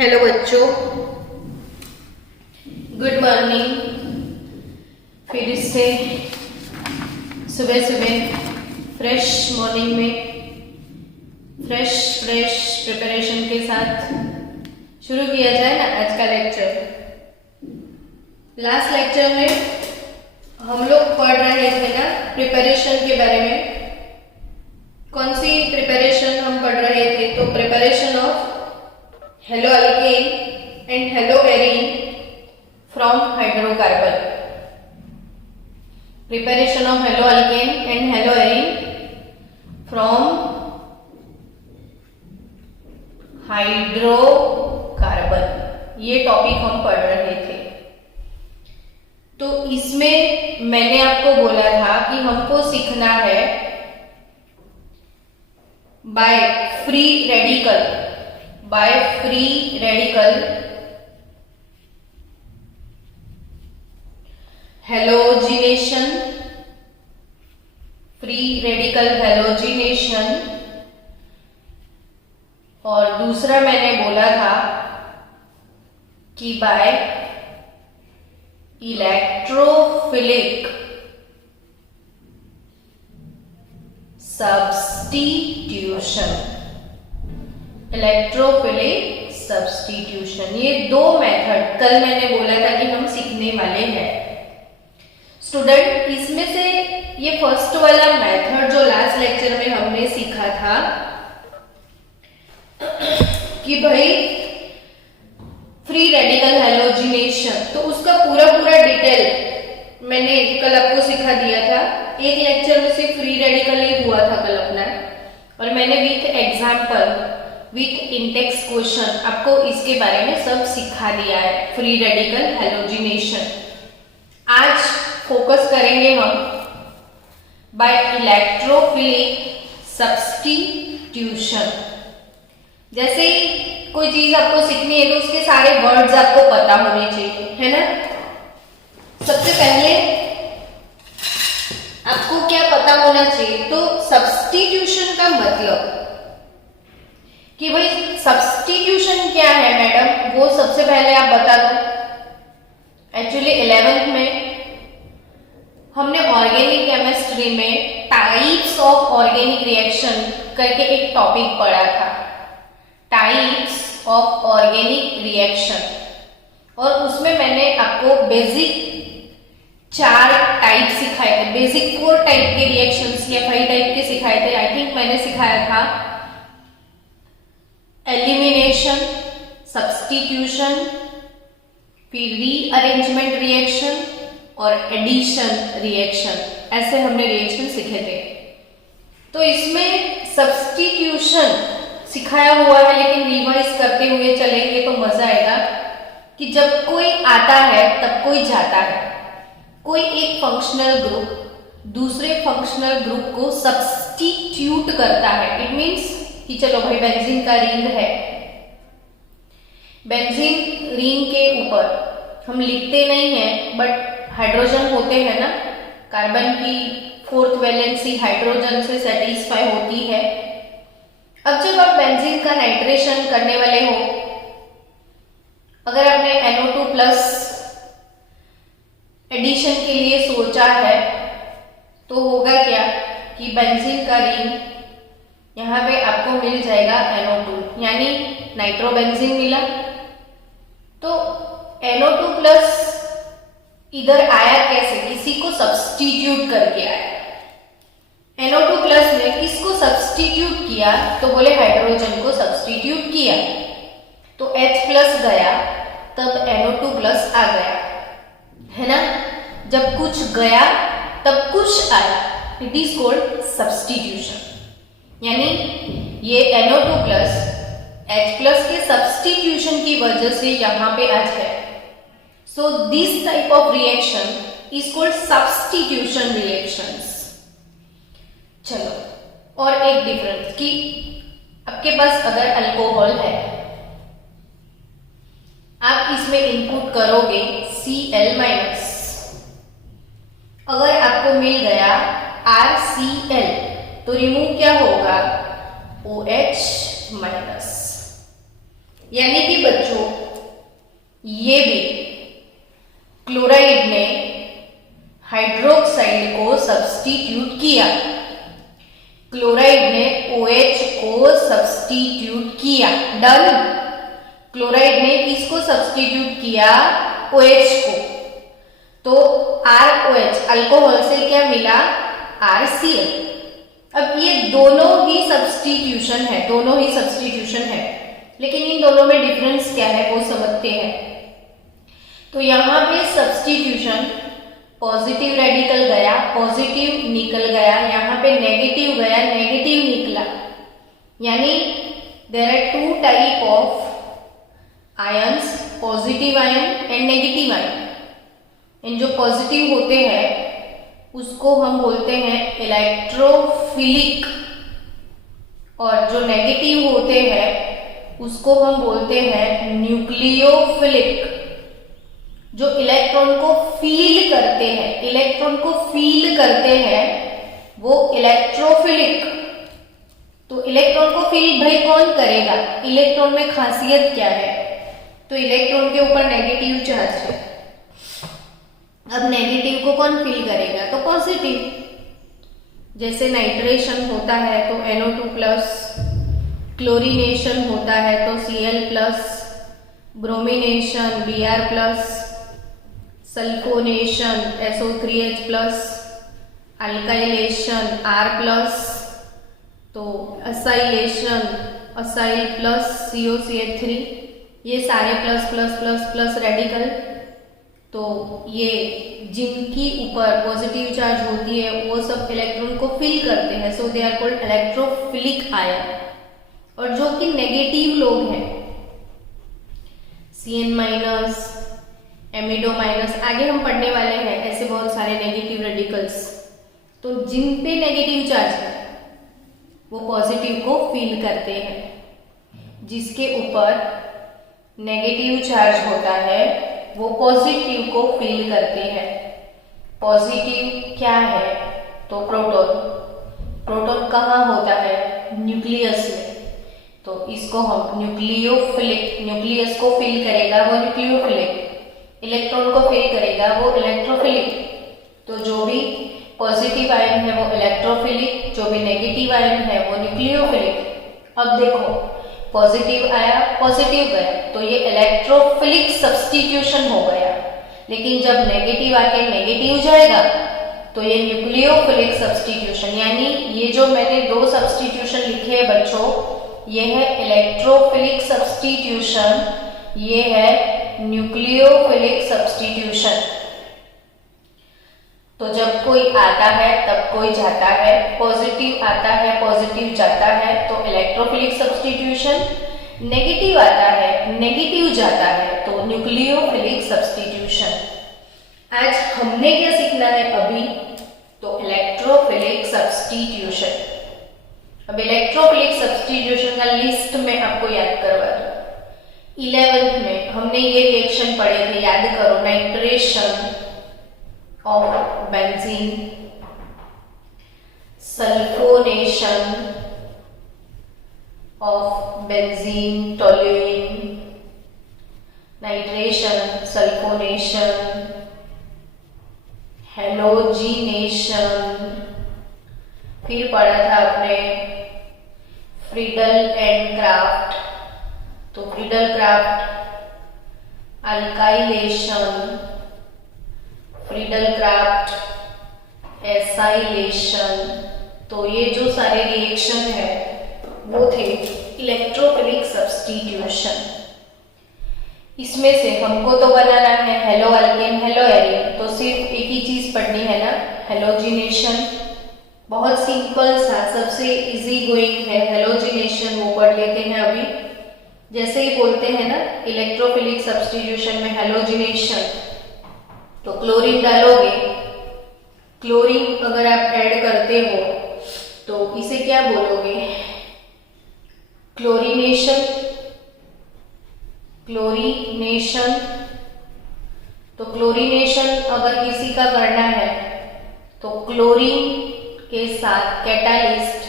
Hello बच्चों, good morning. फिर से सुबह सुबह फ्रेश मॉर्निंग में फ्रेश प्रिपरेशन के साथ शुरू किया जाए ना आज का लेक्चर। लास्ट लेक्चर में हम लोग पढ़ रहे थे ना प्रिपरेशन के बारे में। कौन सी प्रिपरेशन हम पढ़ रहे थे? तो preparation of hello alkane and hello arene from hydrocarbon. Preparation of hello alkane and hello arene from hydrocarbon, ये टॉपिक हम पढ़ रहे थे। तो इसमें मैंने आपको बोला था कि हमको सीखना है बाय फ्री रेडिकल हेलोजिनेशन, और दूसरा मैंने बोला था कि बाय इलेक्ट्रोफिलिक सब्स्टिट्यूशन। ये दो मेथड कल मैंने बोला था कि हम सीखने वाले हैं। स्टूडेंट, इसमें से ये फर्स्ट वाला मेथड जो लास्ट लेक्चर में हमने सीखा था कि भाई फ्री रेडिकल हेलोजिनेशन, तो उसका पूरा डिटेल मैंने कल आपको सिखा दिया था। एक लेक्चर में सिर्फ फ्री रेडिकल ही हुआ था कल अपना, और मैंने with example with Intex question आपको इसके बारे में सब सिखा दिया है, फ्री रेडिकल हेलोजिनेशन। आज फोकस करेंगे हम बाय इलेक्ट्रोफिलिक सब्स्टिट्यूशन। जैसे ही कोई चीज आपको सीखनी है तो उसके सारे वर्ड्स आपको पता होने चाहिए, है ना। सबसे पहले आपको क्या पता होना चाहिए? तो सब्स्टिट्यूशन का मतलब कि भाई सब्स्टिट्यूशन क्या है मैडम, वो सबसे पहले आप बता दो। एक्चुअली 11th में हमने ऑर्गेनिक केमिस्ट्री में टाइप्स ऑफ ऑर्गेनिक रिएक्शन करके एक टॉपिक पढ़ा था, टाइप्स ऑफ ऑर्गेनिक रिएक्शन, और उसमें मैंने आपको बेसिक 4 टाइप सिखाए थे, बेसिक 4 टाइप के रिएक्शंस या 5 टाइप के सिखाए थे। आई थिंक मैंने सिखाया था एलिमिनेशन, सब्स्टिट्यूशन, फिर रीअरेंजमेंट रिएक्शन और एडिशन रिएक्शन। ऐसे हमने रिएक्शन सीखे थे। तो इसमें सब्स्टिट्यूशन सिखाया हुआ है, लेकिन रिवाइज करते हुए चलेंगे तो मजा आएगा कि जब कोई आता है तब कोई जाता है। कोई एक फंक्शनल ग्रुप दूसरे फंक्शनल ग्रुप को सब्स्टिट्यूट करता है। इट मींस कि चलो भाई बेंजीन का रिंग है, बेंजीन रिंग के ऊपर हम लिखते नहीं हैं बट हाइड्रोजन होते हैं ना, कार्बन की 4th वैलेंसी हाइड्रोजन से सेटिस्फाई होती है। अब जब आप बेंजीन का नाइट्रेशन करने वाले हो, अगर आपने NO2+ एडिशन के लिए सोचा है तो होगा क्या कि बेंजीन का रिंग यहाँ पे आपको मिल जाएगा NO2, यानी नाइट्रोबेंजीन मिला। तो NO2+ इधर आया कैसे? किसी को सब्स्टिट्यूट करके आया। NO2+ ने किसको सब्स्टिट्यूट किया? तो बोले हाइड्रोजन को सब्स्टिट्यूट किया, तो H+ गया, तब NO2+ आ गया, है ना। जब कुछ गया तब कुछ आया, इट इज कॉल्ड सब्स्टिट्यूशन। यानी ये NO2+ H+ के सब्स्टिट्यूशन की वजह से यहां पे H है। So this type of reaction is called substitution reactions. चलो, और एक डिफरेंस कि आपके पास अगर अल्कोहल है, आप इसमें इनपुट करोगे Cl-, अगर आपको मिल गया RCl तो रिमूव क्या होगा? OH-। यानी कि बच्चों ये भी क्लोराइड ने हाइड्रोक्साइड को सब्स्टिट्यूट किया, क्लोराइड ने OH को सब्स्टिट्यूट किया। डन। क्लोराइड ने किसको सब्स्टिट्यूट किया? OH को। तो ROH अल्कोहल से क्या मिला? RCl। अब ये दोनों ही सब्स्टिट्यूशन है, दोनों ही सब्स्टिट्यूशन है, लेकिन इन दोनों में डिफरेंस क्या है वो समझते हैं। तो यहाँ पे सब्स्टिट्यूशन पॉजिटिव रेडिकल गया, पॉजिटिव निकल गया, यहाँ पे नेगेटिव गया, नेगेटिव निकला। यानी there are two type of ions, positive ion and negative ion. इन जो पॉजिटिव होते हैं उसको हम बोलते हैं इलेक्ट्रोफिलिक, और जो नेगेटिव होते हैं उसको हम बोलते हैं न्यूक्लियोफिलिक। जो इलेक्ट्रॉन को फील करते हैं, इलेक्ट्रॉन को फील करते हैं वो इलेक्ट्रोफिलिक। तो इलेक्ट्रॉन को फील भाई कौन करेगा? इलेक्ट्रॉन में खासियत क्या है? तो इलेक्ट्रॉन के ऊपर नेगेटिव चार्ज है। अब नेगेटिव को कौन फील करेगा? तो पॉजिटिव। जैसे नाइट्रेशन होता है तो NO2+, क्लोरीनेशन होता है तो Cl+, bromination Br+, sulphonation SO3H+, alkylation R+, तो असाइलेशन असाइल प्लस COCH3, ये सारे plus plus plus plus radical. तो ये जिनकी ऊपर पॉजिटिव चार्ज होती है वो सब इलेक्ट्रॉन को फिल करते हैं, so they are called electrophilic ion. और जो कि नेगेटिव लोग हैं Cn-, एमिडो-, आगे हम पढ़ने वाले हैं ऐसे बहुत सारे नेगेटिव रेडिकल्स। तो जिन पे नेगेटिव चार्ज है वो पॉजिटिव को फील करते हैं, जिसके ऊपर नेगेटिव चार्ज होता है वो पॉजिटिव को फील करते हैं। पॉजिटिव क्या है? तो प्रोटॉन। प्रोटॉन कहाँ होता है? न्यूक्लियस में। तो इसको हम न्यूक्लियोफिलिक, न्यूक्लियस को फील करेगा वो न्यूक्लियोफिलिक, इलेक्ट्रॉन को फील करेगा वो इलेक्ट्रोफिलिक। तो जो भी पॉजिटिव आयन है वो इलेक्ट्रोफिलिक, जो भी नेगेटिव आयन है वो न्यूक्लियोफिलिक। अब देखो पॉजिटिव आया, पॉजिटिव गया, तो ये इलेक्ट्रोफिलिक सब्स्टिट्यूशन हो गया। लेकिन जब नेगेटिव आके नेगेटिव जाएगा तो ये न्यूक्लियोफिलिक सब्स्टिट्यूशन, यानी ये जो मैंने दो सब्स्टिट्यूशन लिखे हैं बच्चों, ये है इलेक्ट्रोफिलिक सब्स्टिट्यूशन, ये है न्यूक्लियोफिलिक सब्स्टिट्यूशन। तो जब कोई आता है तब कोई जाता है, पॉजिटिव आता है पॉजिटिव जाता है तो इलेक्ट्रोफिलिक सब्स्टिट्यूशन, नेगेटिव आता है नेगेटिव जाता है तो न्यूक्लियोफिलिक सब्स्टिट्यूशन। आज हमने क्या सीखना है अभी? तो इलेक्ट्रोफिलिक सब्स्टिट्यूशन। अब इलेक्ट्रोफिलिक सब्स्टिट्यूशन का लिस्ट में आपको याद करवा दूं। 11th में हमने ये रिएक्शन पढ़े थे, याद करो, nitration of benzene, sulphonation of benzene toluene, nitration, sulphonation, halogenation. फिर पढ़ा था आपने फ्रीडल एंड क्राफ्ट, तो Friedel craft alkylation, Friedel Crafts acylation. तो ये जो सारे रिएक्शन है वो थे इलेक्ट्रोफिलिक सब्स्टिट्यूशन। इसमें से हमको तो बनाना है हेलो अल्केन हेलो एरिन, तो सिर्फ एक ही चीज पढ़नी है ना, हेलोजिनेशन। बहुत सिंपल सा, सबसे इजी गोइंग है हेलोजिनेशन, वो पढ़ लेते हैं अभी। जैसे ही बोलते हैं ना इलेक्ट्रोफिलिक सब्स्टिट्यूशन में हेलोजिनेशन, तो क्लोरीन डालोगे, क्लोरीन अगर आप ऐड करते हो तो इसे क्या बोलोगे? Chlorination, chlorination. तो क्लोरीनेशन अगर किसी का करना है तो क्लोरीन के साथ कैटालिस्ट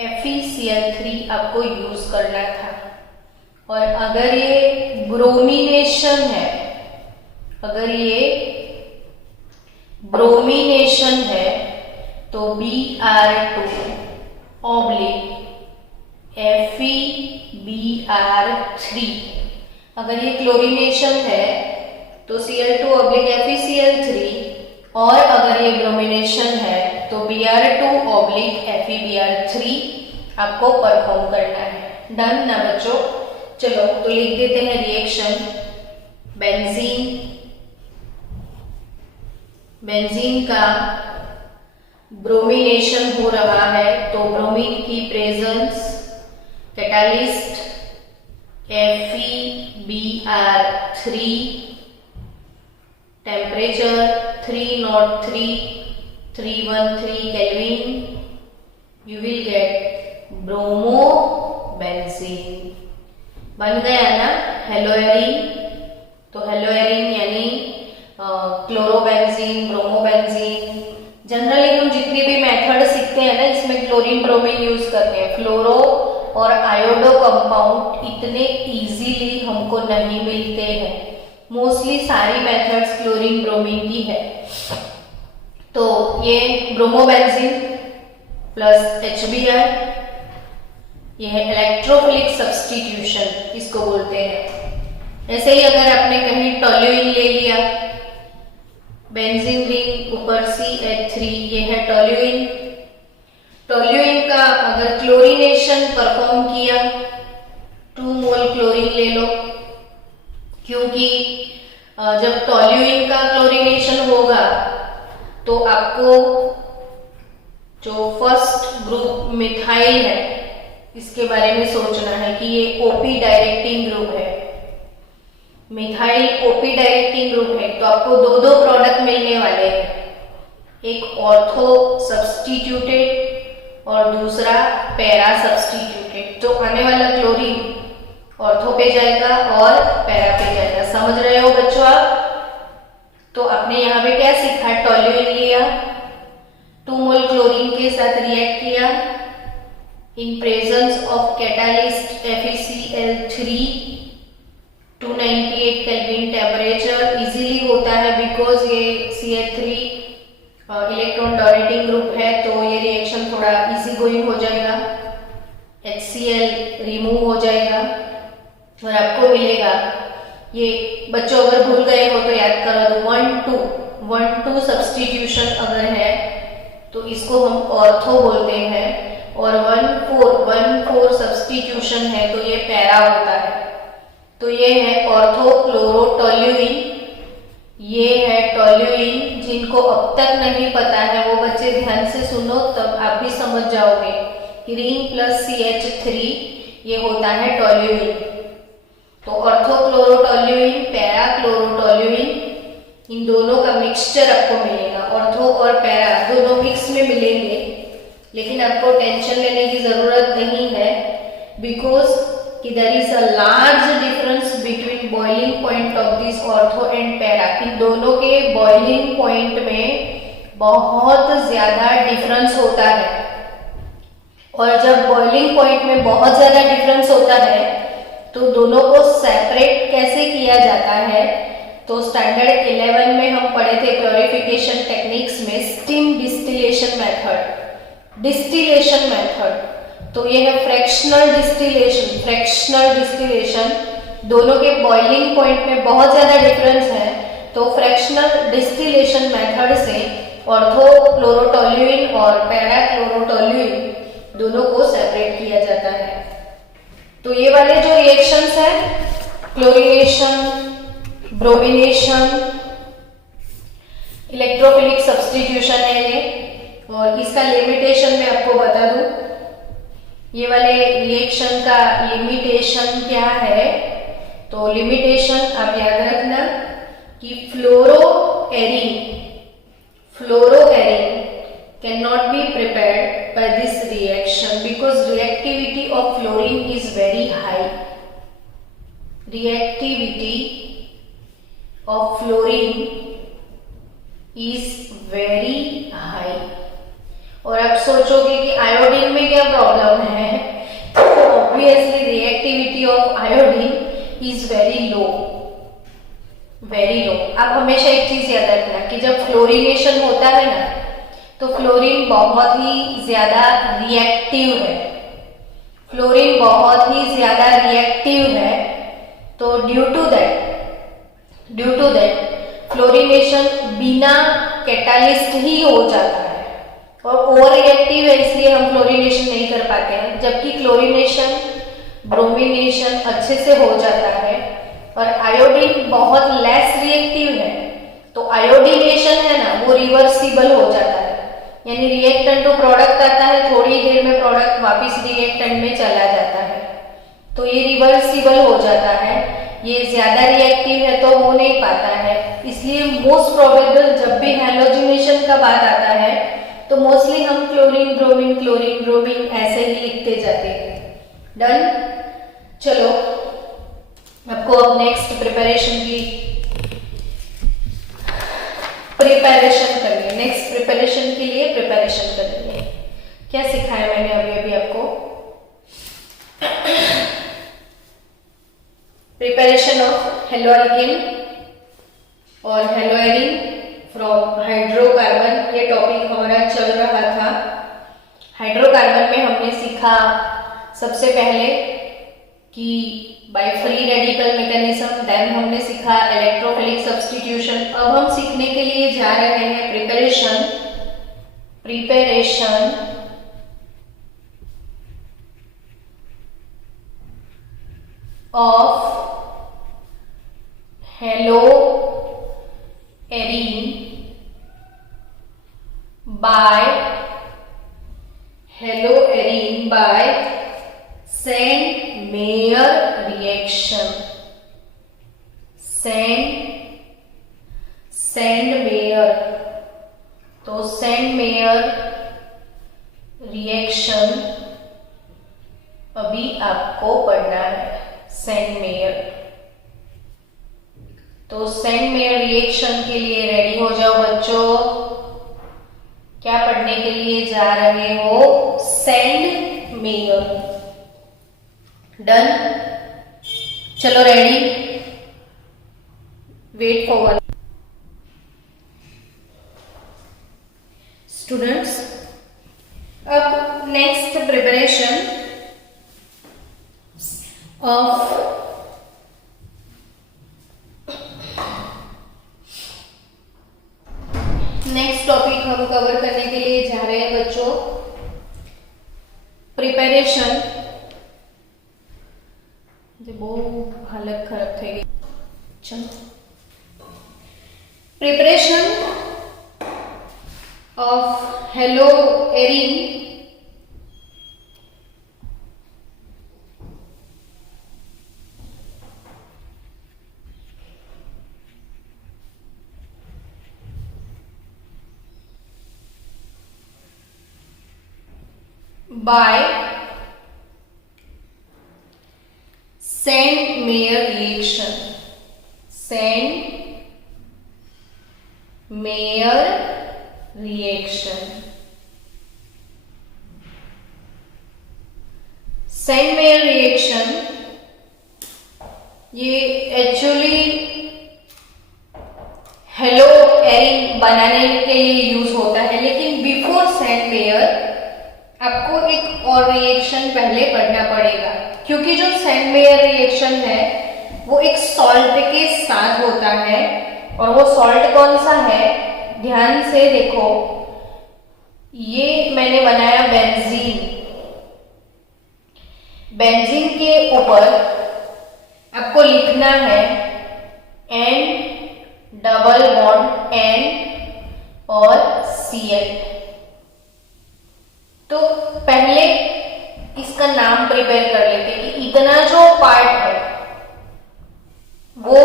FeCl3 आपको यूज करना था। और अगर ये ब्रोमिनेशन है, अगर ये ब्रोमिनेशन है तो Br2 ऑब्लिक FeBr3। अगर ये क्लोरीनेशन है तो Cl2 ऑब्लिक FeCl3, और अगर ये ब्रोमिनेशन है तो Br2 ऑब्लिक FeBr3 आपको परफॉर्म करना है। डन ना बच्चों? चलो तो लिख देते हैं रिएक्शन। बेंजीन का ब्रोमिनेशन हो रहा है तो ब्रोमीन की presence, catalyst FeBr3, temperature 303 kelvin, you will gate bromobenzene. बन गया ना हेलोएरिन? तो हेलोएरिन यानी क्लोरोबेंजीन, ब्रोमोबेंजीन। जनरली हम जितनी भी मेथड सीखते हैं ना, इसमें क्लोरीन ब्रोमीन यूज करते हैं। फ्लोरो और आयोडो कंपाउंड इतने इजीली हमको नहीं मिलते हैं। मोस्टली सारी मेथड्स क्लोरीन ब्रोमीन की है। तो ये ब्रोमोबेंजीन प्लस HBr, ये है इलेक्ट्रोफिलिक सब्स्टिट्यूशन इसको बोलते हैं। ऐसे ही अगर आपने कहीं टोल्यूइन ले लिया, बेंजीन रिंग ऊपर CH3, ये है टोल्यूइन। टोल्यूइन का अगर क्लोरीनेशन परफॉर्म किया, 2 मोल क्लोरीन ले लो, क्योंकि जब टोल्यूइन का क्लोरीनेशन होगा तो आपको जो फर्स्ट ग्रुप मिथाइल है इसके बारे में सोचना है कि ये OP डायरेक्टिंग ग्रुप है। मिथाइल OP डायरेक्टिंग ग्रुप है तो आपको दो प्रोडक्ट मिलने वाले हैं, एक ऑर्थो सब्स्टिट्यूटेड और दूसरा पैरा सब्स्टिट्यूटेड। तो आने वाला क्लोरीन ऑर्थो पे जाएगा और पैरा पे जाएगा। समझ रहे हो बच्चों आप? तो आपने यहाँ पे क्या सीखा? टोल्यूइन लिया, 2 मोल क्लोरीन के साथ रिएक्ट किया, in presence of catalyst FeCl3, 298 kelvin temperature. Easily होता है बिकॉज ये CH3 इलेक्ट्रॉन डोनेटिंग ग्रुप है, तो ये रिएक्शन थोड़ा इजी गोइंग हो जाएगा। HCl रिमूव हो जाएगा और आपको मिलेगा ये। बच्चों अगर भूल गए हो तो याद करा दो, 1-2 सब्स्टिट्यूशन अगर है तो इसको हम ऑर्थो बोलते हैं, और 1-4 सब्स्टिट्यूशन है तो ये पैरा होता है। तो ये है ऑर्थो क्लोरोटोल्यूइन, ये है टोल्यूइन। जिनको अब तक नहीं पता है वो बच्चे ध्यान से सुनो, तब आप भी समझ जाओगे कि रिंग प्लस CH3 ये होता है टोल्यूइन। तो ऑर्थो क्लोरोटोल्यूइन, पैरा क्लोरोटोल्यूइन, इन दोनों का मिक्सचर आपको मिलेगा। ऑर्थो और पैरा दोनों मिक्स में मिलेंगे, लेकिन आपको टेंशन लेने की जरूरत नहीं है बिकॉज कि there is a large difference between boiling point of this ortho and para. इन दोनों के बॉइलिंग पॉइंट में बहुत ज्यादा डिफरेंस होता है, और जब बॉइलिंग पॉइंट में बहुत ज्यादा डिफरेंस होता है तो दोनों को सेपरेट कैसे किया जाता है? तो स्टैंडर्ड 11 में हम पढ़े थे प्योरिफिकेशन टेक्निक्स में स्टीम डिस्टिलेशन मेथड। तो ये है फ्रैक्शनल डिस्टिलेशन। दोनों के बॉइलिंग पॉइंट में बहुत ज्यादा डिफरेंस है, तो फ्रैक्शनल डिस्टिलेशन मेथड से ऑर्थो क्लोरोटोल्यूइन और पैरा क्लोरोटोल्यूइन दोनों को सेपरेट किया जाता है। तो ये वाले जो रिएक्शंस है, क्लोरीनेशन, ब्रोमिनेशन, इलेक्ट्रोफिलिक सब्स्टिट्यूशन है ये। और इसका लिमिटेशन मैं आपको बता दूं, ये वाले रिएक्शन का लिमिटेशन क्या है? तो लिमिटेशन आप याद रखना कि fluoroarene cannot be prepared by this reaction because reactivity of fluorine is very high. Reactivity of fluorine is very high. और आप सोचोगे कि आयोडीन में क्या प्रॉब्लम है? तो obviously reactivity of iodine is very low, very low. आप हमेशा एक चीज याद रखना कि जब फ्लोरिनेशन होता है ना, तो फ्लोरीन बहुत ही ज्यादा रिएक्टिव है, फ्लोरीन बहुत ही ज्यादा रिएक्टिव है। तो ड्यू टू दैट फ्लोरिनेशन बिना कैटालिस्ट ही हो जाता है, और ओवर रिएक्टिव है इसलिए हम फ्लोरिनेशन नहीं कर पाते हैं, जबकि क्लोरिनेशन ब्रोमिनेशन अच्छे से हो जाता है। और आयोडीन बहुत लेस रिएक्टिव है, तो आयोडीनेशन है ना वो रिवर्सिबल हो जाता है, यानी रिएक्टेंट टू प्रोडक्ट आता है, थोड़ी देर में प्रोडक्ट वापस रिएक्टेंट में चला जाता है, तो ये रिवर्सिबल हो जाता है। ये ज्यादा रिएक्टिव है तो हो नहीं पाता है, इसलिए मोस्ट प्रोबेबल जब भी हैलोजिनेशन का बात आता है तो मोस्टली हम क्लोरीन ब्रोमीन ऐसे ही लिखते जाते हैं। डन। चलो आपको अब नेक्स्ट प्रिपरेशन करनी है, नेक्स्ट प्रिपरेशन के लिए प्रिपरेशन करनी है। क्या सिखाया मैंने अभी आपको? प्रिपरेशन ऑफ हेलोअल्केन और हेलोएरिन फ्रॉम हाइड्रोकार्बन, ये टॉपिक हमारा चल रहा था। हाइड्रोकार्बन में हमने सीखा सबसे पहले कि by free radical mechanism, then हमने सीखा इलेक्ट्रोफिलिक सब्स्टिट्यूशन। अब हम सीखने के लिए जा रहे हैं preparation of haloarene by Sandmeyer reaction. Sandmeyer, तो सेंड-मेयर रिएक्शन अभी आपको पढ़ना है। सेंड-मेयर, तो सेंड-मेयर रिएक्शन के लिए रेडी हो जाओ बच्चों। क्या पढ़ने के लिए जा रहे हो? सेंड-मेयर। डन। चलो ready, wait for one. Students, अब next preparation of next topic हम कवर करने के लिए जा रहे हैं बच्चों, प्रिपरेशन। बहुत हालत खराब થઈ ગઈ। चलो, preparation of haloarene by Sandmeyer reaction. Sandmeyer reaction, Sandmeyer reaction ये एक्चुअली हेलोएरिन बनाने के लिए यूज होता है, लेकिन बिफोर सेंड-मेयर आपको एक और रिएक्शन पहले पढ़ना पड़ेगा, क्योंकि जो सेंड-मेयर रिएक्शन है वो एक सॉल्ट के साथ होता है। और वो सॉल्ट कौन सा है? ध्यान से देखो, ये मैंने बनाया बेंजीन। बेंजीन के ऊपर आपको लिखना है N डबल बॉन्ड N और Cl। तो पहले इसका नाम प्रिपेयर कर लेते कि इतना जो पार्ट है वो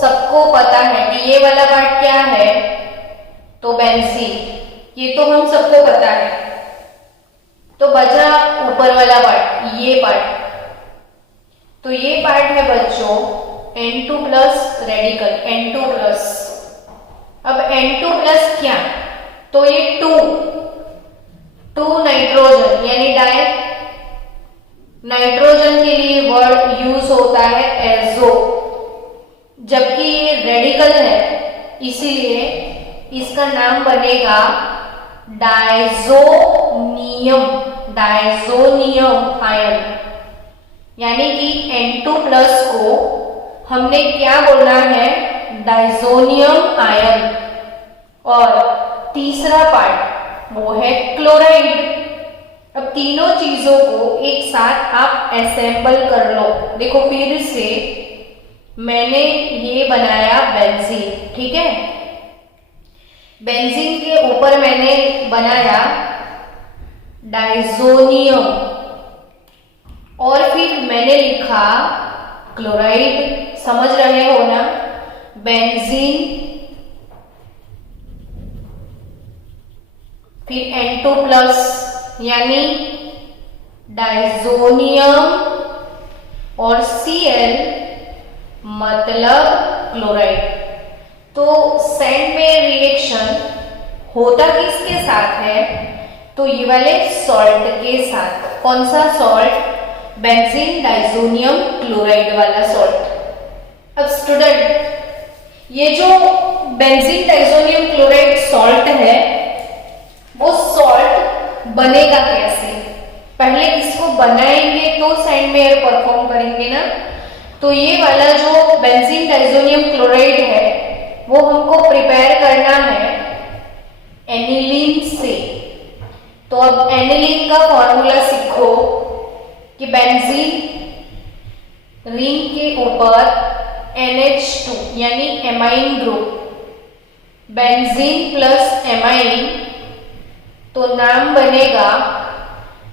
सबको पता है कि ये वाला पार्ट क्या है, तो बेंजीन, ये तो हम सबको पता है। तो बचा ऊपर वाला पार्ट, ये पार्ट। तो ये पार्ट है बच्चों N2 plus radical, N2 plus. अब N2 प्लस क्या? तो ये 2 नाइट्रोजन यानी डाई नाइट्रोजन के लिए वर्ड यूज होता है एजो, जबकि ये रेडिकल है इसीलिए इसका नाम बनेगा डायजोनियम, डायजोनियम आयन। यानी कि N2+ को हमने क्या बोलना है, डायजोनियम आयन। और तीसरा पार्ट वो है क्लोराइड। अब तीनों चीजों को एक साथ आप असेंबल कर लो। देखो फिर से मैंने ये बनाया बेंजीन, ठीक है। बेंजीन के ऊपर मैंने बनाया डायजोनियम और फिर मैंने लिखा क्लोराइड। समझ रहे हो ना, बेंजीन फिर N2+ यानी डायजोनियम और Cl मतलब क्लोराइड। तो सैंड में रिएक्शन होता किसके साथ है, तो ये वाले सॉल्ट के साथ। कौन सा सॉल्ट, बेंजीन डायजोनियम क्लोराइड वाला सॉल्ट। अब स्टूडेंट ये जो बेंजीन डायजोनियम क्लोराइड सॉल्ट है वो सॉल्ट बनेगा कैसे, पहले इसको बनाएंगे तो सैंड में परफॉर्म करेंगे ना। तो ये वाला जो बेंजीन डायजोनियम क्लोराइड है वो हमको प्रिपेयर करना है एनिलीन से। तो अब एनिलीन का फॉर्मूला सीखो कि बेंजीन रिंग के ऊपर NH2 यानी amine group, benzene plus amine, तो नाम बनेगा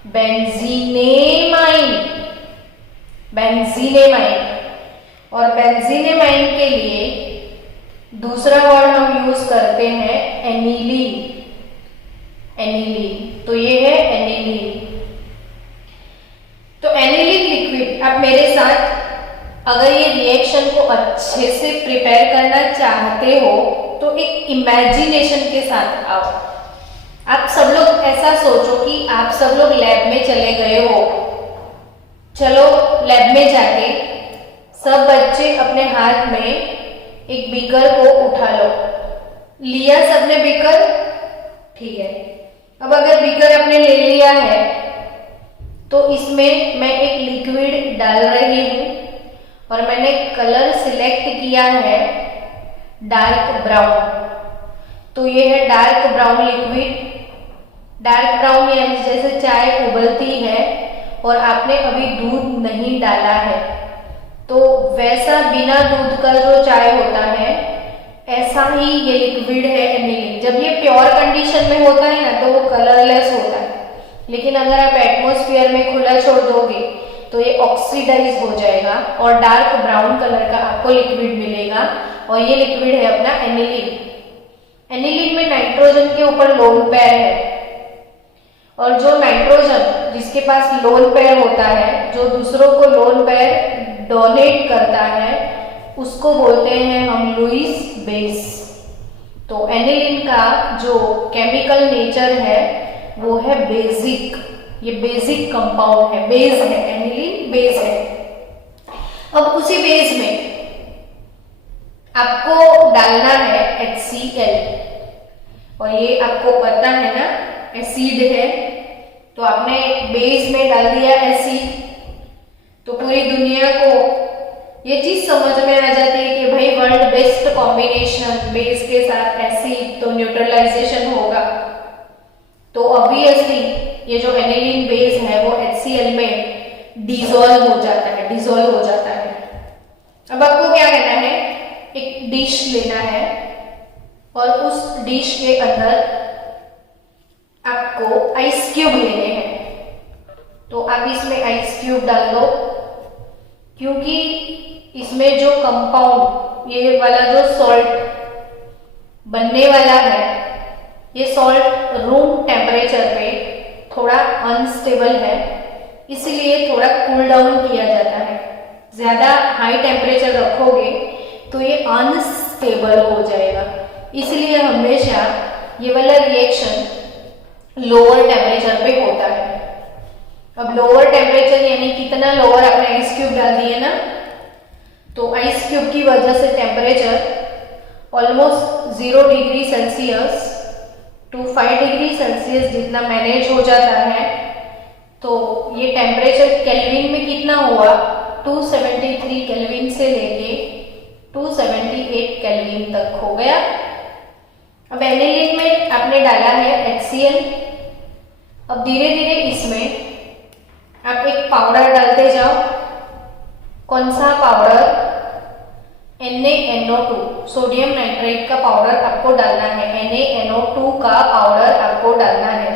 बेंजीनेमाइन, बेंजीनेमाइन। और बेंजीनेमाइन के लिए दूसरा वर्ड हम यूज करते हैं एनिलीन, एनिलीन। तो ये है एनिलीन। तो एनिलीन लिक्विड, अब मेरे साथ अगर ये रिएक्शन को अच्छे से प्रिपेयर करना चाहते हो तो एक इमेजिनेशन के साथ आओ। आप सब लोग ऐसा सोचो कि आप सब लोग लैब में चले गए हो। चलो लैब में जाके सब बच्चे अपने हाथ में एक बीकर को उठा लो। लिया सबने बीकर, ठीक है। अब अगर बीकर आपने ले लिया है तो इसमें मैं एक लिक्विड डाल रही हूं और मैंने कलर सिलेक्ट किया है डार्क ब्राउन। तो ये है dark brown liquid. Dark brown यानी जैसे चाय उबलती है और आपने अभी दूध नहीं डाला है तो वैसा बिना दूध का जो चाय होता है ऐसा ही ये लिक्विड है एनिलीन। जब ये प्योर कंडीशन में होता है ना तो वो कलरलेस होता है, लेकिन अगर आप एटमॉस्फेयर में खुला छोड़ दोगे तो ये ऑक्सीडाइज हो जाएगा और डार्क ब्राउन कलर का आपको लिक्विड मिलेगा। और ये लिक्विड है अपना एनिलीन। एनिलीन में नाइट्रोजन के ऊपर लोन पेयर है और जो नाइट्रोजन जिसके पास लोन पेयर होता है, जो दूसरों को लोन पेयर डोनेट करता है, उसको बोलते हैं हम लुईस बेस। तो एनिलीन का जो केमिकल नेचर है वो है बेसिक, ये बेसिक कंपाउंड है, बेस है, एनिलीन बेस है। अब उसी बेस में आपको डालना है HCl और ये आपको पता है ना एसिड है, तो आपने बेस में डाल दिया एसिड तो पूरी दुनिया को ये चीज समझ में आ जाती है कि भाई वर्ल्ड बेस्ट कॉम्बिनेशन बेस के साथ एसिड तो न्यूट्रलाइजेशन होगा। तो ऑब्वियसली ये जो एनिलीन बेस है वो HCl में डिसॉल्व हो जाता है, डिसॉल्व हो जाता है। अब आपको क्या करना है, एक डिश लेना है और उस डिश के अंदर आपको आइस क्यूब लेने हैं। तो आप इसमें आइस क्यूब डाल दो, क्योंकि इसमें जो कंपाउंड ये वाला जो सॉल्ट बनने वाला है ये सॉल्ट रूम टेम्परेचर पे थोड़ा अनस्टेबल है, इसलिए थोड़ा कूल डाउन किया जाता है। ज्यादा हाई टेम्परेचर रखोगे तो ये अनस्टेबल हो जाएगा, इसलिए हमेशा ये वाला रिएक्शन लोअर टेम्परेचर पे होता है। अब लोअर टेम्परेचर यानी कितना लोअर, आपने आइस क्यूब डाल दिए ना, तो आइस क्यूब की वजह से temperature almost 0 degree Celsius to 5 degree Celsius जितना मैनेज हो जाता है। तो ये टेम्परेचर केल्विन में कितना हुआ, 273 केल्विन से लेके 278 केल्विन तक हो गया। अब एनिलीन में आपने डाला है HCl। अब धीरे धीरे इसमें आप एक पाउडर डालते जाओ। कौन सा पाउडर, NaNO2 सोडियम नाइट्रेट का पाउडर आपको डालना है। NaNO2 का पाउडर आपको डालना है।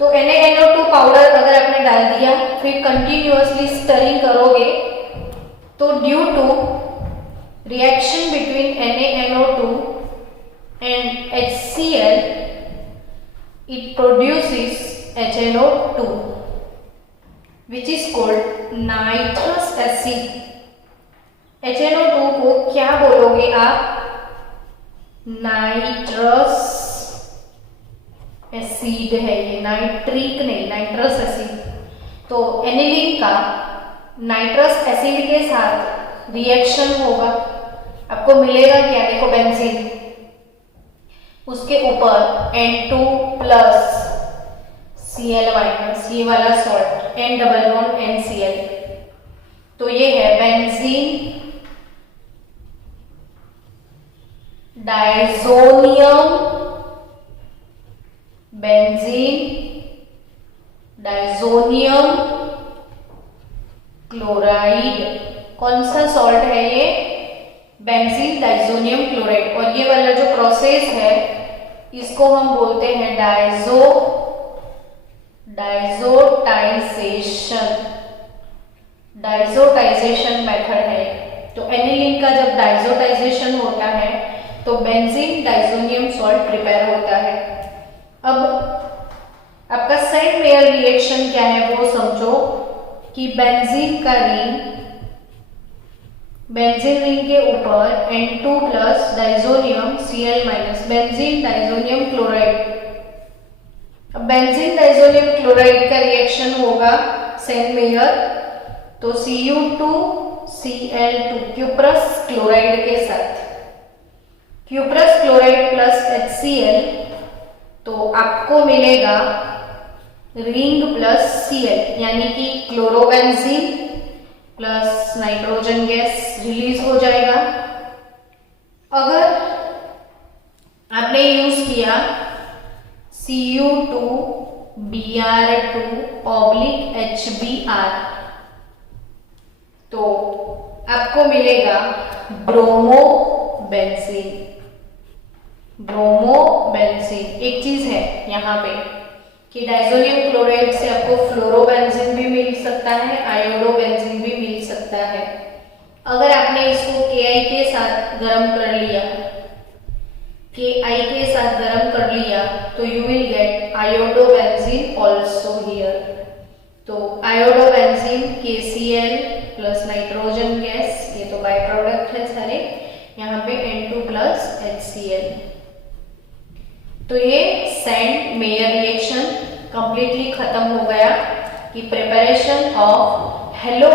तो NaNO2 पाउडर अगर आपने डाल दिया, फिर कंटिन्यूअसली स्टरिंग करोगे, तो due to reaction between NaNO2 and HCl, it produces HNO2 which is called nitrous acid। HNO2 को क्या बोलोगे आप, नाइट्रस एसिड है ये, नाइट्रिक नहीं, नाइट्रस एसिड। तो एनिलीन का नाइट्रस एसिड के साथ रिएक्शन होगा, आपको मिलेगा क्या, देखो बेंजीन, उसके ऊपर N2 प्लस Cl माइनस, ये वाला salt N double bond NCl, तो ये है benzene diazonium, benzene diazonium chloride. कौन सा सॉल्ट है ये, बेंजीन डाइजोनियम क्लोराइड। और ये वाला जो प्रोसेस है इसको हम बोलते हैं डाइजोटाइजेशन मेथड है। तो एनिलीन का जब डाइजोटाइजेशन होता है तो बेंजीन डाइजोनियम सॉल्ट प्रिपेयर होता है। अब आपका सेंट मेयर रिएक्शन क्या है वो समझो कि बेंजीन रिंग के ऊपर N2 plus diazonium Cl minus, benzene diazonium chloride. अब बेंजीन डाइजोनियम क्लोराइड का रिएक्शन होगा सेंट मेयर, तो Cu2Cl2 क्यूप्रस क्लोराइड के साथ, क्यूप्रस क्लोराइड प्लस HCl, तो आपको मिलेगा रिंग प्लस Cl यानी कि chlorobenzene plus nitrogen gas release हो जाएगा। अगर आपने यूज किया Cu2Br2 HBr, तो आपको मिलेगा ब्रोमोबेंजीन। एक चीज है यहाँ पे कि डाइजोनियम क्लोराइड से आपको फ्लोरोबेंजीन भी मिल सकता है, आयोडोबेंजीन भी मिल सकता है। अगर आपने इसको Ki के साथ गर्म कर लिया तो you will get iodobenzene also here. तो iodobenzene KCl plus nitrogen gas, ये तो बाय प्रोडक्ट है सारे, यहाँ पे N2 प्लस HCl। तो ये सेंट मेयर रिएक्शन कंप्लीटली खत्म हो गया कि preparation of hello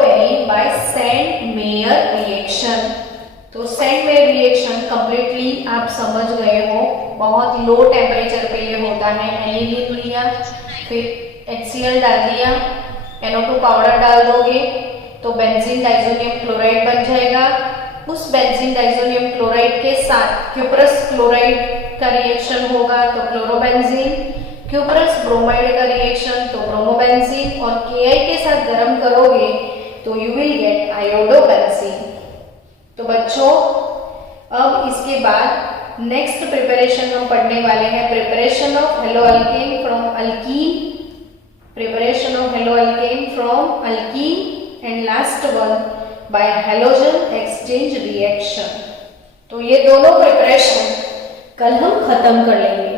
arene by Sandmeyer reaction. तो सेंट मेयर रिएक्शन कंप्लीटली आप समझ गए हो, बहुत लो टेम्परेचर पे ये होता है। एनिलीन लिया, फिर HCl डाल दिया, NO2 पाउडर डाल दोगे तो बेंजीन डाइजोनियम क्लोराइड बन जाएगा। उस बेंजीन डाइजोनियम क्लोराइड के साथ क्यूप्रस क्लोराइड का रिएक्शन होगा तो क्लोरोबेंजीन, क्यूप्रस ब्रोमाइड का रिएक्शन तो ब्रोमोबेंजीन, और Ki के साथ गर्म करोगे तो यू विल गेट आयोडोबेंजीन। तो बच्चों अब इसके बाद नेक्स्ट प्रिपरेशन हम पढ़ने वाले हैं, preparation of hello alkane from alkyne and last one by halogen exchange reaction. तो ये दोनों प्रिपरेशन कल हम खत्म कर लेंगे।